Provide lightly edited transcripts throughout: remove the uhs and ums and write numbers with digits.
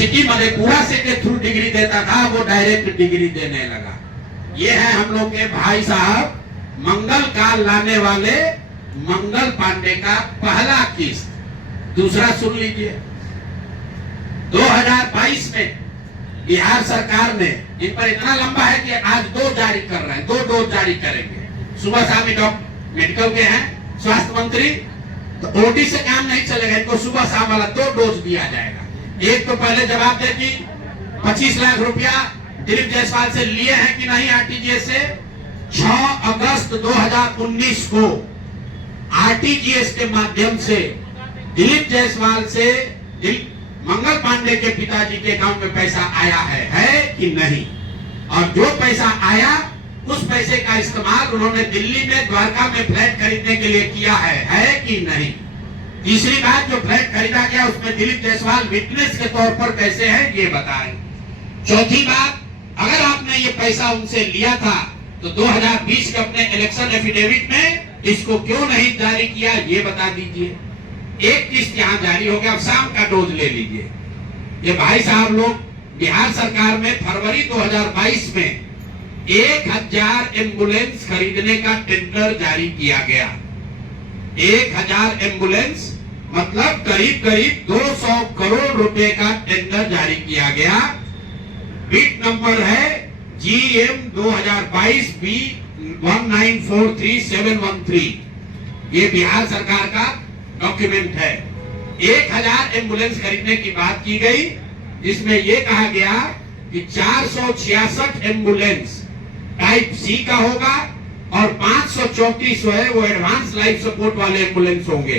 University Madhepura से के through degree देता था वो डायरेक्ट डिग्री देने लगा। ये है हम लोग के भाई साहब मंगल काल लाने वाले मंगल पांडे का पहला किस्त। दूसरा सुन लीजिए, 2022 में बिहार सरकार ने, इन पर इतना लंबा है कि आज 2 जारी कर रहे हैं, 2 डोज जारी करेंगे। सुबह शाम मेडिकल के हैं स्वास्थ्य मंत्री, तो ओडी से काम नहीं चलेगा, इनको सुबह शाम वाला 2 डोज दिया जाएगा। एक तो पहले जवाब दे कि 25 लाख रुपया दिलीप जायसवाल से लिए हैं कि नहीं आरटीजीएस से। 6 अगस्त 2019 को आरटीजीएस के माध्यम से दिलीप जायसवाल से मंगल पांडे के पिताजी के अकाउंट में पैसा आया है कि नहीं, और जो पैसा आया उस पैसे का इस्तेमाल उन्होंने दिल्ली में द्वारका में फ्लैट खरीदने के लिए किया है कि नहीं। तीसरी बात, जो फ्लैट खरीदा गया उसमें दिलीप जायसवाल विटनेस के तौर पर कैसे है ये बताएं। चौथी बात, अगर आपने ये पैसा उनसे लिया था तो 2020 के अपने इलेक्शन एफिडेविट में इसको क्यों नहीं जारी किया ये बता दीजिए। एक किस्त यहाँ जारी हो गया, अब शाम का डोज ले लीजिए। ये भाई साहब लोग, बिहार सरकार में फरवरी 2022 में 1000 एम्बुलेंस खरीदने का टेंडर जारी किया गया। 1000 एम्बुलेंस मतलब करीब करीब 200 करोड़ रुपए का टेंडर जारी किया गया। बिट नंबर है GM 2022 B 1943713। ये बिहार सरकार का डॉक्यूमेंट है। 1000 एम्बुलेंस खरीदने की बात की गई, जिसमें यह कहा गया कि 466 एम्बुलेंस टाइप सी का होगा और 534 है वो एडवांस लाइफ सपोर्ट वाले एम्बुलेंस होंगे।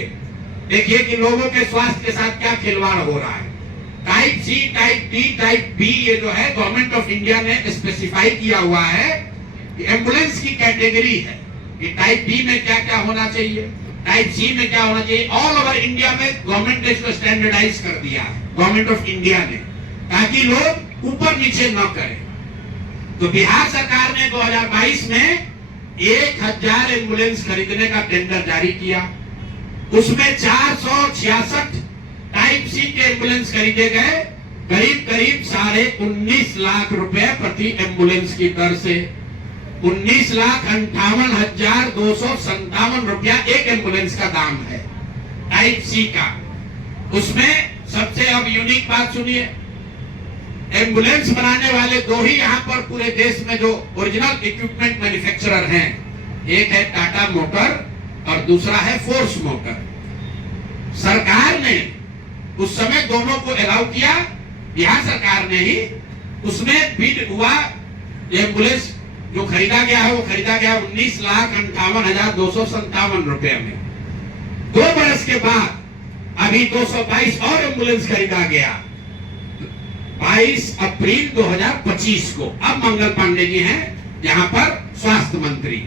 देखिए कि लोगों के स्वास्थ्य के साथ क्या खिलवाड़ हो रहा है। Type C, type D, type B, ये जो है गवर्नमेंट ऑफ इंडिया ने स्पेसिफाई किया हुआ है कि एम्बुलेंस की कैटेगरी है कि टाइप बी में क्या क्या होना चाहिए, टाइप सी में क्या होना चाहिए। ऑल ओवर इंडिया में गवर्नमेंट ने इसको स्टैंडर्डाइज कर दिया है, गवर्नमेंट ऑफ इंडिया ने, ताकि लोग ऊपर नीचे न करें। तो बिहार सरकार ने 2022 में 1000 एम्बुलेंस खरीदने का टेंडर जारी किया। उसमें 466 टाइप सी के एम्बुलेंस खरीदे गए, करीब करीब 19.5 लाख रुपए प्रति एम्बुलेंस की दर से। 19,58,257 रुपया एक एम्बुलेंस का दाम है टाइप सी का। उसमें सबसे अब यूनिक बात सुनिए, एम्बुलेंस बनाने वाले 2 ही यहाँ पर पूरे देश में जो ओरिजिनल इक्विपमेंट मैन्युफैक्चरर हैं, एक है टाटा मोटर और दूसरा है फोर्स मोटर। सरकार ने उस समय दोनों को अलाउ किया, बिहार सरकार ने ही। उसमें बिड हुआ, एम्बुलेंस जो खरीदा गया है वो खरीदा गया 19,58,257 रुपए में। 2 बरस के बाद अभी 222 और एम्बुलेंस खरीदा गया 22 अप्रैल 2025 को। अब मंगल पांडे जी हैं यहाँ पर स्वास्थ्य मंत्री,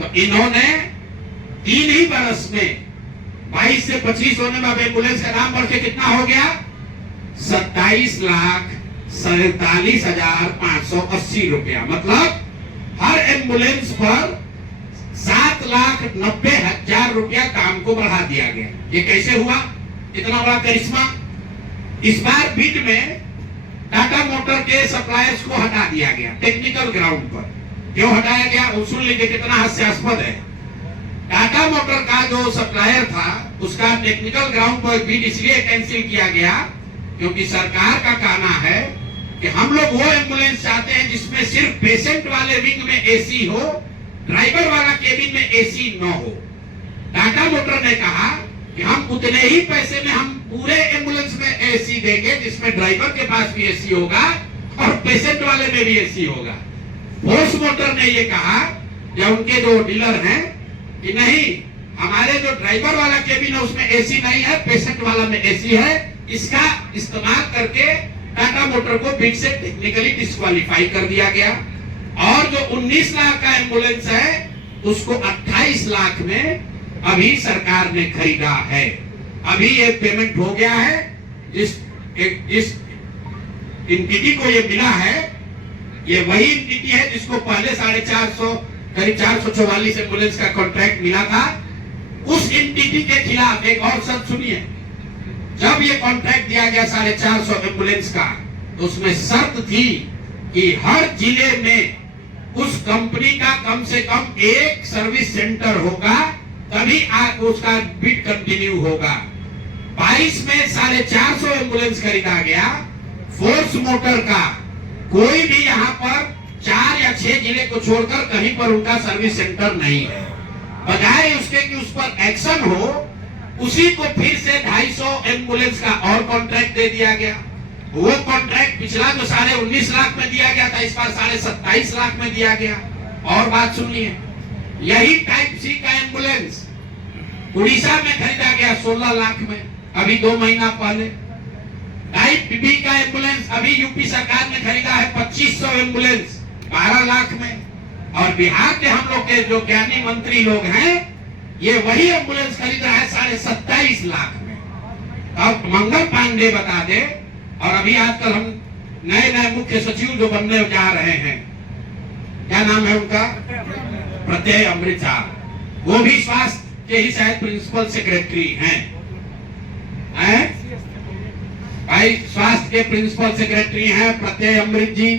तो इन्होंने 3 ही बरस में 22 से 25 होने में अब एम्बुलेंस का दाम बढ़ के कितना हो गया, 27,47,580 रुपया। मतलब हर एम्बुलेंस पर 7,90,000 रुपया काम को बढ़ा दिया गया। ये कैसे हुआ, इतना बड़ा करिश्मा। इस बार बिड में टाटा मोटर के सप्लायर्स को हटा दिया गया टेक्निकल ग्राउंड पर। क्यों हटाया गया वो सुन लीजिए, कितना हास्यास्पद है। टाटा मोटर का जो सप्लायर था उसका टेक्निकल ग्राउंड पर बिड इसलिए कैंसिल किया गया क्योंकि सरकार का कहना है कि हम लोग वो एम्बुलेंस चाहते हैं जिसमें सिर्फ पेशेंट वाले विंग में एसी हो, ड्राइवर वाला केबिन में एसी न हो। टाटा मोटर ने कहा कि हम उतने ही पैसे में हम पूरे एम्बुलेंस में एसी देंगे जिसमें ड्राइवर के पास भी एसी होगा और पेशेंट वाले में भी एसी होगा। फोर्स मोटर ने ये कहा या उनके जो डीलर हैं कि नहीं, हमारे जो ड्राइवर वाला केबिन है उसमें एसी नहीं है, पेशेंट वाला में एसी है। इसका इस्तेमाल करके टाटा मोटर को बिड से टेक्निकली डिस्क्वालीफाई कर दिया गया। और जो 19 लाख का एम्बुलेंस है उसको 28 लाख में अभी सरकार ने खरीदा है। अभी ये पेमेंट हो गया है। जिस एंटिटी को ये मिला है ये वही एंटिटी है जिसको पहले 450 करीब 444 एम्बुलेंस का कॉन्ट्रैक्ट मिला था। उस एंटिटी के खिलाफ एक और शर्त सुनिए, जब ये कॉन्ट्रैक्ट दिया गया 450 एम्बुलेंस का, तो उसमें शर्त थी कि हर जिले में उस कंपनी का कम से कम एक सर्विस सेंटर होगा, तभी उसका बिड कंटिन्यू होगा। 22 में 450 एम्बुलेंस खरीदा गया। फोर्स मोटर का कोई भी यहाँ पर 4 या 6 जिले को छोड़कर कहीं पर उनका सर्विस सेंटर नहीं है। बजाय उसके कि उस पर एक्शन हो, उसी को फिर से 250 एम्बुलेंस का और कॉन्ट्रैक्ट दे दिया गया। वो कॉन्ट्रैक्ट पिछला तो 19.5 लाख में दिया गया था, इस बार 27.5 लाख में दिया गया। और बात सुनिए, यही टाइप सी का एम्बुलेंस उड़ीसा में खरीदा गया 16 लाख में, अभी 2 महीना पहले। टाइप बी का एम्बुलेंस अभी यूपी सरकार ने खरीदा है 2500 एम्बुलेंस 12 लाख में। और बिहार के हम लोग के जो ज्ञानी मंत्री लोग हैं, ये वही एम्बुलेंस खरीदा है 27.5 लाख में। अब मंगल पांडे बता दे, और अभी आजकल हम नए मुख्य सचिव जो बनने जा रहे हैं, क्या नाम है उनका, प्रत्यय अमृत साहब, वो भी स्वास्थ्य के ही शायद प्रिंसिपल सेक्रेटरी हैं। भाई स्वास्थ्य के प्रिंसिपल सेक्रेटरी हैं प्रत्यय अमृत जी।